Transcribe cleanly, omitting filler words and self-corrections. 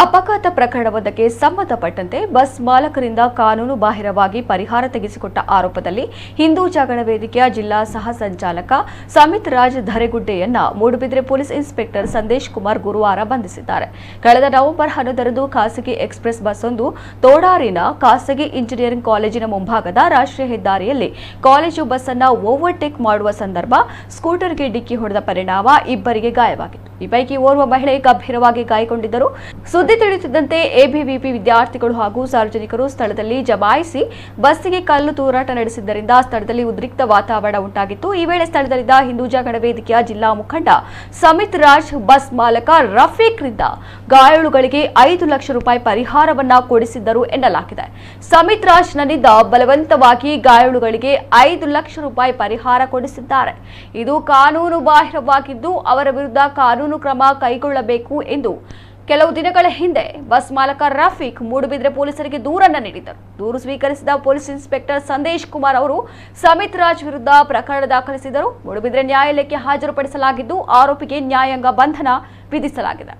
ಅಪಘಾತ ಪ್ರಕರಣವೊಂದಕ್ಕೆ ಸಂಬಂಧಪಟ್ಟಂತೆ ಬಸ್ ಮಾಲಕರಿಂದ ಕಾನೂನು ಬಾಹಿರವಾಗಿ ಪರಿಹಾರ ತೆಗೆಸಿಕೊಟ್ಟ ಆರೋಪದಲ್ಲಿ ಹಿಂದೂ ಜಾಗರಣ ವೇದಿಕೆಯ ಜಿಲ್ಲಾ ಸಹ ಸಂಚಾಲಕ ಸಮಿತ್ ರಾಜ್ ಧರೆಗುಡ್ಡೆಯನ್ನ ಮೂಡುಬಿದ್ರೆ ಪೊಲೀಸ್ ಇನ್ಸ್ಪೆಕ್ಟರ್ ಸಂದೇಶ್ ಕುಮಾರ್ ಗುರುವಾರ ಬಂಧಿಸಿದ್ದಾರೆ. ಕಳೆದ ನವೆಂಬರ್ 11ರಂದು ಖಾಸಗಿ ಎಕ್ಸ್‌ಪ್ರೆಸ್ ಬಸ್ ಒಂದು ತೋಡಾರಿನ ಖಾಸಗಿ ಇಂಜಿನಿಯರಿಂಗ್ ಕಾಲೇಜಿನ ಮುಂಭಾಗದ ರಾಷ್ಟ್ರೀಯ ಹೆದ್ದಾರಿಯಲ್ಲಿ ಕಾಲೇಜು ಬಸ್ ಅನ್ನು ಓವರ್ಟೇಕ್ ಮಾಡುವ ಸಂದರ್ಭ ಸ್ಕೂಟರ್ಗೆ ಡಿಕ್ಕಿ ಹೊಡೆದ ಪರಿಣಾಮ ಇಬ್ಬರಿಗೆ ಗಾಯವಾಗಿತ್ತು. ಈ ಪೈಕಿ ಓರ್ವ ಮಹಿಳೆ ಗಂಭೀರವಾಗಿ ಗಾಯಗೊಂಡಿದ್ದರು. ಸುದ್ದಿ ತಿಳಿಯುತ್ತಿದ್ದಂತೆ ಎಬಿವಿಪಿ ವಿದ್ಯಾರ್ಥಿಗಳು ಹಾಗೂ ಸಾರ್ವಜನಿಕರು ಸ್ಥಳದಲ್ಲಿ ಜಮಾಯಿಸಿ ಬಸ್ಸಿಗೆ ಕಲ್ಲು ತೂರಾಟ ನಡೆಸಿದ್ದರಿಂದ ಸ್ಥಳದಲ್ಲಿ ಉದ್ರಿಕ್ತ ವಾತಾವರಣ ಉಂಟಾಗಿತ್ತು. ಈ ವೇಳೆ ಸ್ಥಳದಲ್ಲಿದ್ದ ಹಿಂದೂ ಜಾಗರಣ ವೇದಿಕೆಯ ಜಿಲ್ಲಾ ಮುಖಂಡ ಸಮಿತ್ ರಾಜ್ ಬಸ್ ಮಾಲಕ ರಫೀಕ್ರಿಂದ ಗಾಯಾಳುಗಳಿಗೆ 5 ಲಕ್ಷ ರೂಪಾಯಿ ಪರಿಹಾರವನ್ನ ಕೊಡಿಸಿದ್ದರು ಎನ್ನಲಾಗಿದೆ. ಸಮಿತ್ ರಾಜ್ ನನ್ನಿಂದ ಬಲವಂತವಾಗಿ ಗಾಯಾಳುಗಳಿಗೆ 5 ಲಕ್ಷ ರೂಪಾಯಿ ಪರಿಹಾರ ಕೊಡಿಸಿದ್ದಾರೆ. ಇದು ಕಾನೂನು ಬಾಹಿರವಾಗಿದ್ದು ಅವರ ವಿರುದ್ಧ ಕಾನೂನು ಕ್ರಮ ಕೈಗೊಳ್ಳಬೇಕು ಎಂದು ಕೆಲವು ದಿನಗಳ ಹಿಂದೆ ಬಸ್ ಮಾಲಕ ರಫೀಕ್ ಮೂಡುಬಿದ್ರೆ ಪೊಲೀಸರಿಗೆ ದೂರನ್ನು ನೀಡಿದ್ದರು. ದೂರು ಸ್ವೀಕರಿಸಿದ ಪೊಲೀಸ್ ಇನ್ಸ್ಪೆಕ್ಟರ್ ಸಂದೇಶ್ ಕುಮಾರ್ ಅವರು ಸಮಿತ್ ರಾಜ್ ವಿರುದ್ಧ ಪ್ರಕರಣ ದಾಖಲಿಸಿದರು. ಮೂಡುಬಿದ್ರೆ ನ್ಯಾಯಾಲಯಕ್ಕೆ ಹಾಜರುಪಡಿಸಲಾಗಿದ್ದು ಆರೋಪಿಗೆ ನ್ಯಾಯಾಂಗ ಬಂಧನ ವಿಧಿಸಲಾಗಿದೆ.